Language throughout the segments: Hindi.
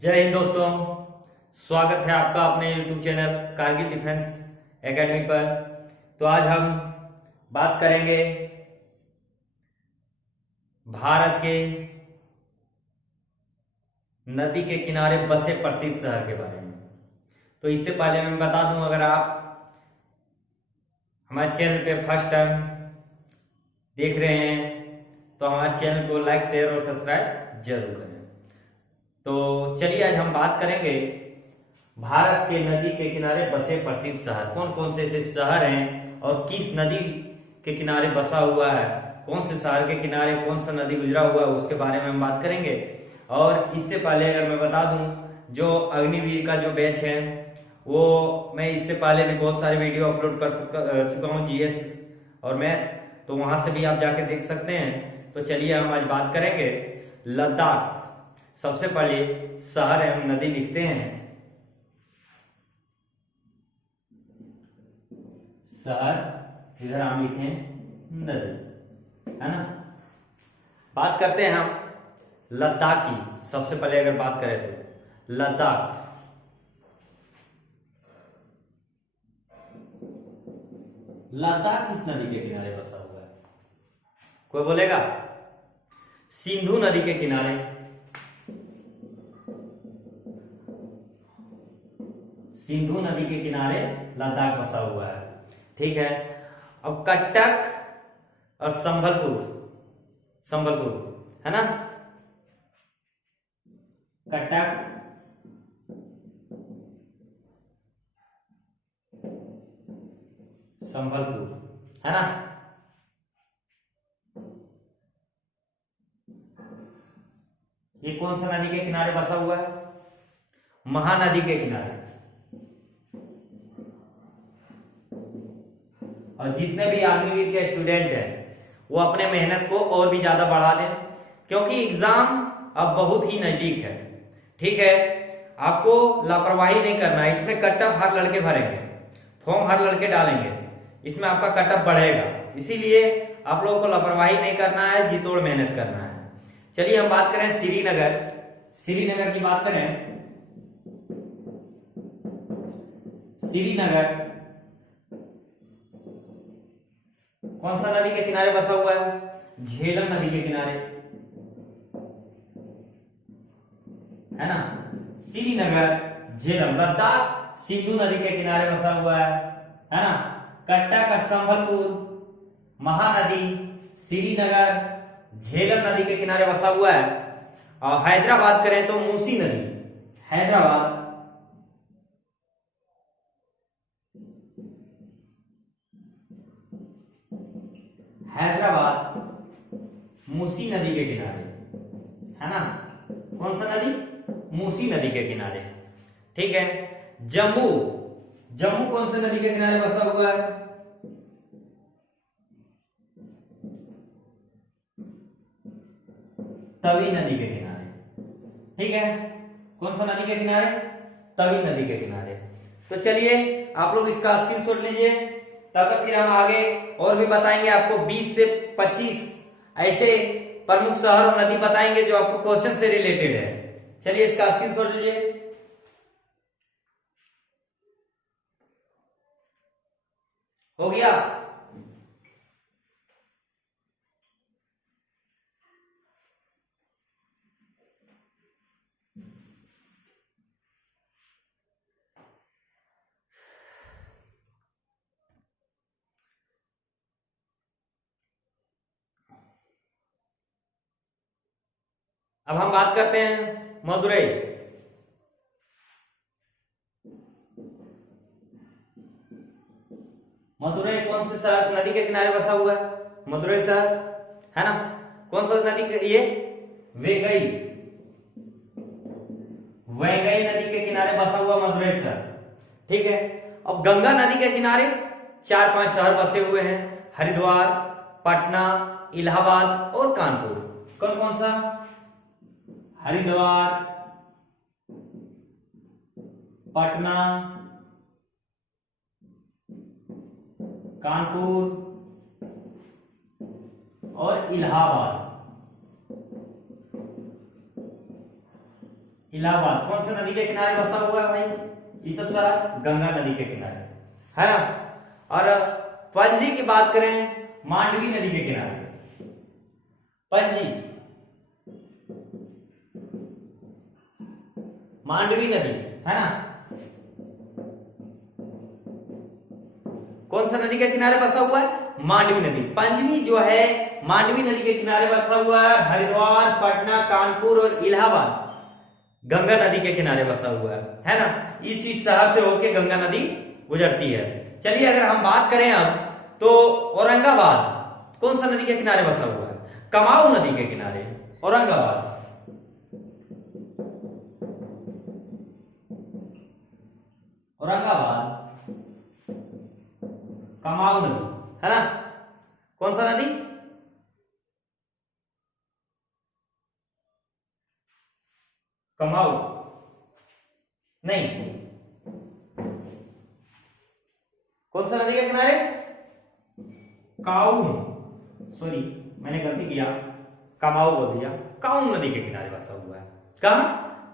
जय हिंद दोस्तों, स्वागत है आपका अपने YouTube channel Kargil defence academy पर। तो आज हम बात करेंगे भारत के नदी के किनारे बसे प्रसिद्ध शहर के बारे में। तो इससे पहले मैं बता दूं, अगर आप हमारे चैनल पे फर्स्ट टाइम देख रहे हैं तो हमारे चैनल को लाइक, शेयर और सब्सक्राइब जरूर करें। तो चलिए आज हम बात करेंगे भारत के नदी के किनारे बसे प्रसिद्ध शहर। कौन कौन से ऐसे शहर हैं और किस नदी के किनारे बसा हुआ है, कौन से शहर के किनारे कौन सा नदी गुजरा हुआ है, उसके बारे में हम बात करेंगे। और इससे पहले अगर मैं बता दूं, जो अग्निवीर का जो बैच है वो मैं इससे पहले भी बहुत सारे वीडियो अपलोड कर चुका हूँ, जीएस और मैथ, तो वहां से भी आप जाके देख सकते हैं। तो चलिए हम आज बात करेंगे लद्दाख। सबसे पहले शहर एवं नदी लिखते हैं। शहर, इधर हम लिखें नदी, है ना। बात करते हैं हम लद्दाख की। सबसे पहले अगर बात करें तो लद्दाख, लद्दाख किस नदी के किनारे बसा हुआ है? कोई बोलेगा सिंधु नदी के किनारे। सिंधु नदी के किनारे लद्दाख बसा हुआ है, ठीक है। अब कटक और संबलपुर, संबलपुर है ना, कटक संबलपुर, है ना। ये कौन सा नदी के किनारे बसा हुआ है? महानदी के किनारे। और जितने भी अग्निवीर के स्टूडेंट हैं वो अपने मेहनत को और भी ज्यादा बढ़ा दें, क्योंकि एग्जाम अब बहुत ही नजदीक है, ठीक है। आपको लापरवाही नहीं करना है। इसमें कटअप हर लड़के भरेंगे, फॉर्म हर लड़के डालेंगे, इसमें आपका कटअप बढ़ेगा। इसीलिए आप लोगों को लापरवाही नहीं करना है, जी तोड़ मेहनत करना है। चलिए हम बात करें श्रीनगर। श्रीनगर की बात करें, श्रीनगर कौन सा नदी के किनारे बसा हुआ है? झेलम नदी के किनारे, है ना। श्रीनगर, झेलम, लद्दाख सिंधु नदी के किनारे बसा हुआ है ना। कटक, संबलपुर, महानदी, श्रीनगर, झेलम नदी के किनारे बसा हुआ है। और हैदराबाद करें तो मूसी नदी, हैदराबाद, हैदराबाद मूसी नदी के किनारे, है ना। कौन सा नदी? मूसी नदी के किनारे, ठीक है। जम्मू, जम्मू कौन सा नदी के किनारे बसा हुआ है? तवी नदी के किनारे, ठीक है। कौन सा नदी के किनारे? तवी नदी के किनारे। तो चलिए आप लोग इसका स्क्रीनशॉट लीजिए, तब तक फिर हम आगे और भी बताएंगे आपको। 20 से 25 ऐसे प्रमुख शहर और नदी बताएंगे जो आपको क्वेश्चन से रिलेटेड है। चलिए इसका स्क्रीनशॉट लीजिए। हो गया? अब हम बात करते हैं मदुरई। मदुरई कौन से शहर नदी के किनारे बसा हुआ है? मदुरई शहर, है ना। कौन सा नदी के? ये वैगई, वैगई नदी के किनारे बसा हुआ मदुरई शहर, ठीक है। अब गंगा नदी के किनारे 4-5 शहर बसे हुए हैं, हरिद्वार, पटना, इलाहाबाद और कानपुर। कौन कौन सा? हरिद्वार, पटना, कानपुर और इलाहाबाद। इलाहाबाद कौन सा नदी के किनारे बसा हुआ है भाई? ये सब सारा गंगा नदी के किनारे है ना। और पणजी की बात करें, मांडवी नदी के किनारे। पणजी, मांडवी नदी है ना, कौन सा नदी के किनारे बसा हुआ है? मांडवी नदी। पंचमी जो है मांडवी नदी के किनारे बसा हुआ है। हरिद्वार, पटना, कानपुर और इलाहाबाद गंगा नदी के किनारे बसा हुआ है ना। इसी शहर से होके गंगा नदी गुजरती है। चलिए अगर हम बात करें अब, तो औरंगाबाद कौन सा नदी के किनारे बसा हुआ है? कमाऊ नदी के किनारे औरंगाबाद। औरंगाबाद कमाऊ नदी है ना, कौन सा नदी? कमाऊ नहीं, कौन सा नदी के किनारे? काउन, सॉरी मैंने गलती किया, कमाऊ बोल दिया। काउन नदी के किनारे बसा हुआ है। कहां?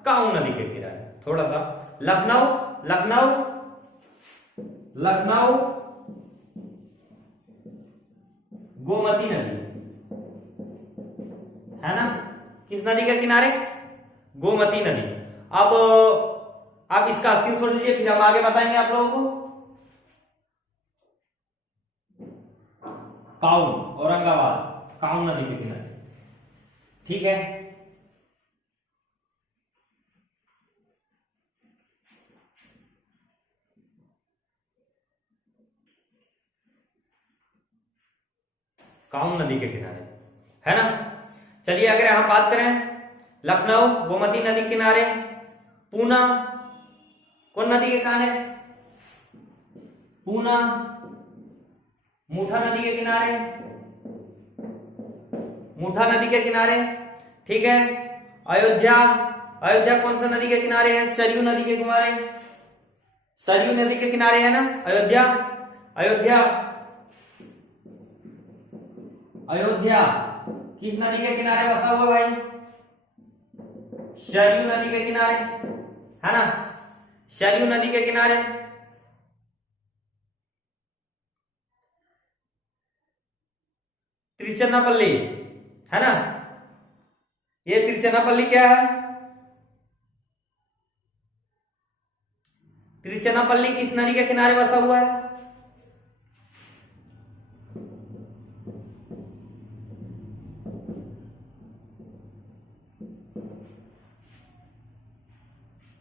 काउन नदी के किनारे। थोड़ा सा लखनऊ, लखनऊ, लखनऊ गोमती नदी है ना, किस नदी के किनारे? गोमती नदी। अब आप इसका स्क्रीनशॉट लीजिए, फिर हम आगे बताएंगे आप लोगों को। काउन, औरंगाबाद काउन नदी के किनारे, ठीक है। काउन नदी के किनारे है ना। चलिए अगर हम बात करें, लखनऊ गोमती नदी के किनारे, पूना कौन नदी के किनारे? पूना मुठा नदी के किनारे, मुठा नदी के किनारे, ठीक है। अयोध्या, अयोध्या कौन सा नदी के किनारे है? सरयू नदी के किनारे, सरयू नदी के किनारे है ना अयोध्या। अयोध्या, अयोध्या किस नदी के किनारे बसा हुआ भाई? सरयू नदी के किनारे है ना, सरयू नदी के किनारे। तिरुचिरापल्ली है ना, ये तिरुचिरापल्ली क्या है? तिरुचिरापल्ली किस नदी के किनारे बसा हुआ है?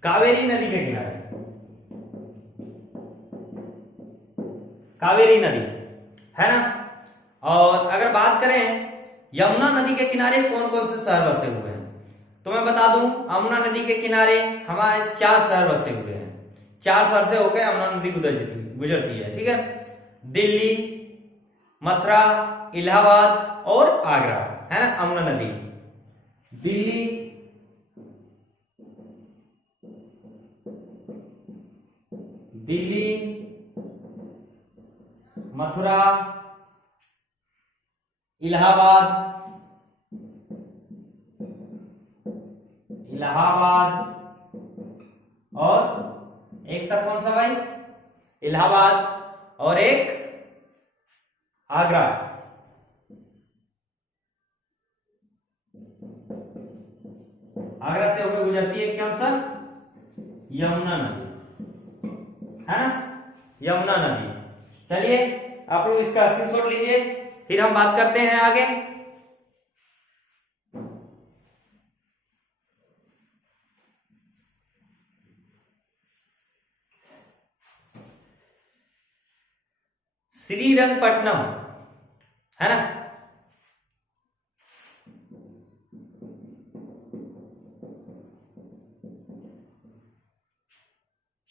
कावेरी नदी के किनारे, कावेरी नदी है ना। और अगर बात करें यमुना नदी के किनारे कौन कौन से शहर बसे हुए हैं, तो मैं बता दूं यमुना नदी के किनारे हमारे 4 शहर बसे हुए हैं। 4 शहर से होकर यमुना नदी गुजरती है, ठीक है। दिल्ली, मथुरा, इलाहाबाद और आगरा है ना, यमुना नदी। दिल्ली, दिल्ली, मथुरा, इलाहाबाद, इलाहाबाद और एक सा कौन सा भाई? इलाहाबाद और एक आगरा। आगरा से होकर गुजरती है कौन सा? यमुना नदी है ना, यमुना नदी। चलिए आप लोग इसका स्क्रीनशॉट लीजिए, फिर हम बात करते हैं आगे। श्रीरंगपट्टनम है ना,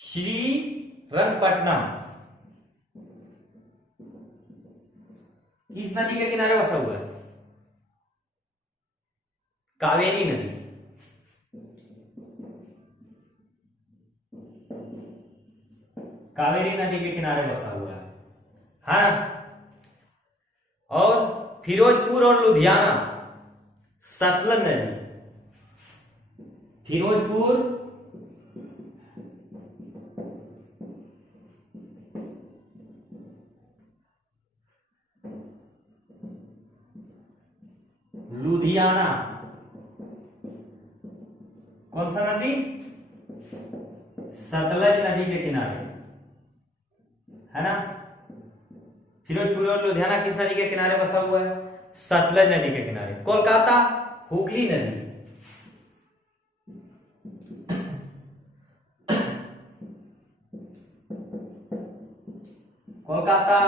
श्रीरंगपट्टनम किस नदी के किनारे बसा हुआ है? कावेरी नदी। कावेरी नदी के किनारे बसा हुआ है, हाँ। और फिरोजपुर और लुधियाना सतलज नदी, फिरोजपुर, लुधियाना। कौन सा नदी? सतलज नदी के किनारे, है ना। फिरोजपुर और लुधियाना किस नदी के किनारे बसा हुआ है? सतलज नदी के किनारे। कोलकाता, हुगली नदी। कोलकाता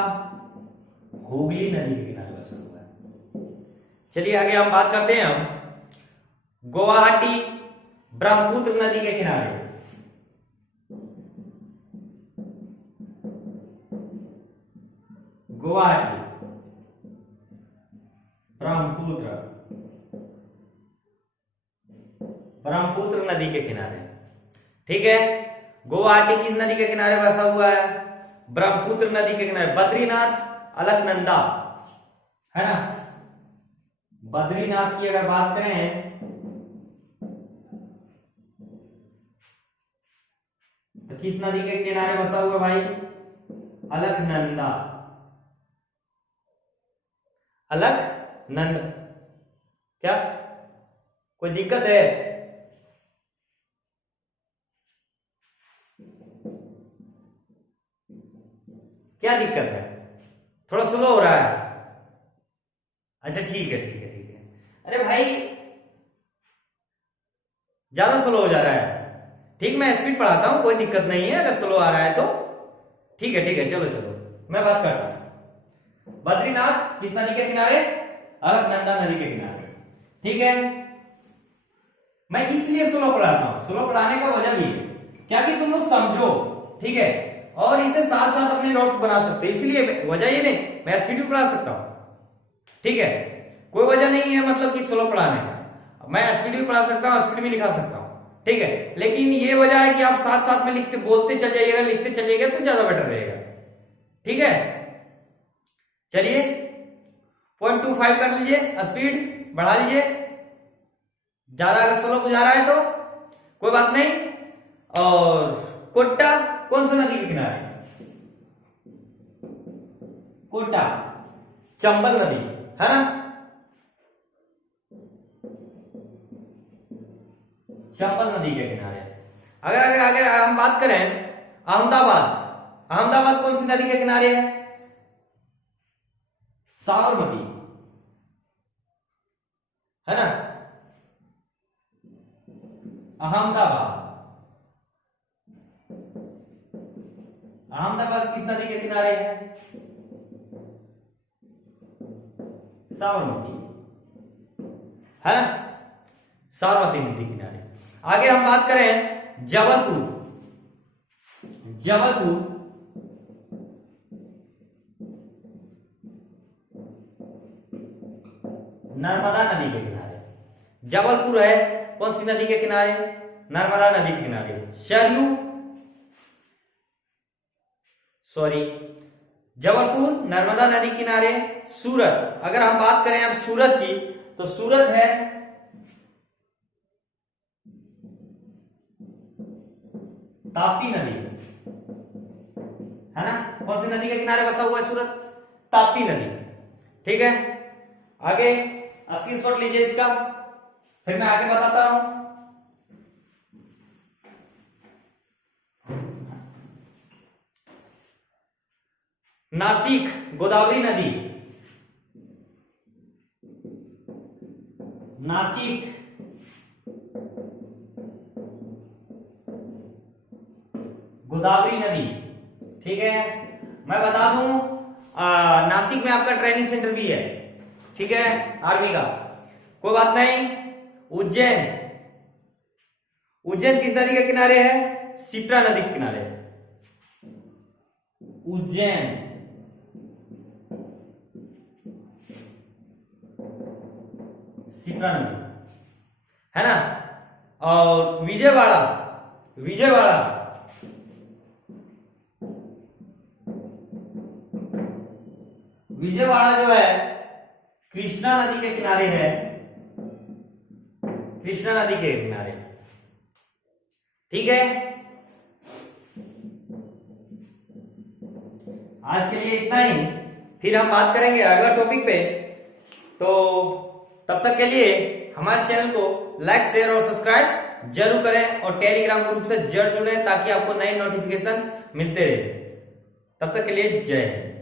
हुगली नदी के किनारे बसा हुआ है। चलिए आगे हम बात करते हैं। हम गुवाहाटी ब्रह्मपुत्र नदी के किनारे, गुवाहाटी ब्रह्मपुत्र नदी के किनारे। ठीक है, गुवाहाटी किस नदी के किनारे बसा हुआ है? ब्रह्मपुत्र नदी के किनारे। बद्रीनाथ, अलकनंदा, है ना। बद्रीनाथ की अगर बात करें तो किस नदी के किनारे बसा हुआ भाई? अलकनंदा, अलकनंदा। क्या कोई दिक्कत है? क्या दिक्कत है? थोड़ा स्लो हो रहा है। अच्छा ठीक है, ठीक है, ठीक है। अरे भाई ज्यादा स्लो हो जा रहा है। ठीक, मैं स्पीड बढ़ाता हूं, कोई दिक्कत नहीं है। अगर स्लो आ रहा है तो ठीक है, ठीक है। चलो चलो, मैं बात करता हूं। बद्रीनाथ किस नदी के किनारे? अलकनंदा नदी के किनारे। ठीक है, मैं इसलिए स्लो पढ़ाता हूं। स्लो पढ़ाने का वजह भी है क्या कि तुम लोग समझो, ठीक है, और इसे साथ साथ अपने नोट्स बना सकते हैं। इसलिए वजह ये नहीं, मैं स्पीड भी पढ़ा सकता हूं। ठीक है, कोई वजह नहीं है मतलब कि स्लो पढ़ाने का। मैं स्पीड भी पढ़ा सकता हूं, स्पीड भी लिखा सकता हूं। ठीक है, लेकिन ये वजह है कि आप साथ साथ में लिखते बोलते चल जाइएगा, लिखते चलिएगा तो ज्यादा बेटर रहेगा। ठीक है, चलिए 0.25 कर लीजिए, स्पीड बढ़ा लीजिए। ज्यादा अगर स्लो बुझा रहा है तो कोई बात नहीं। और कोटा कौन सा नदी के किनारे? कोटा चंबल नदी, है ना। चंबल नदी के किनारे। अगर अगर अगर हम बात करें अहमदाबाद, अहमदाबाद कौन सी नदी के किनारे है? साबरमती, है ना। अहमदाबाद, अहमदाबाद किस नदी के किनारे है? साबरमती, है ना, साबरमती नदी किनारे। आगे हम बात करें जबलपुर, जबलपुर नर्मदा नदी के किनारे। जबलपुर है कौन सी नदी के किनारे? नर्मदा नदी के किनारे। सरयू, सॉरी, जबलपुर नर्मदा नदी किनारे। सूरत, अगर हम बात करें अब सूरत की तो सूरत है ताप्ती नदी, है ना। कौन सी नदी के किनारे बसा हुआ है सूरत? ताप्ती नदी। ठीक है, आगे स्क्रीनशॉट लीजिए इसका, फिर मैं आगे बताता हूं। नासिक गोदावरी नदी, नासिक गोदावरी नदी। ठीक है, मैं बता दूं नासिक में आपका ट्रेनिंग सेंटर भी है। ठीक है, आर्मी का, कोई बात नहीं। उज्जैन, उज्जैन किस नदी के किनारे है? शिप्रा नदी के किनारे। उज्जैन, शिप्रा नदी, है ना। और विजयवाड़ा, विजयवाड़ा विजयवाड़ा जो है कृष्णा नदी के किनारे है, कृष्णा नदी के किनारे। ठीक है, आज के लिए इतना ही, फिर हम बात करेंगे अगला टॉपिक पे। तो तब तक के लिए हमारे चैनल को लाइक शेयर और सब्सक्राइब जरूर करें और टेलीग्राम ग्रुप से जरूर जुड़ें ताकि आपको नए नोटिफिकेशन मिलते रहे। तब तक के लिए जय हिंद।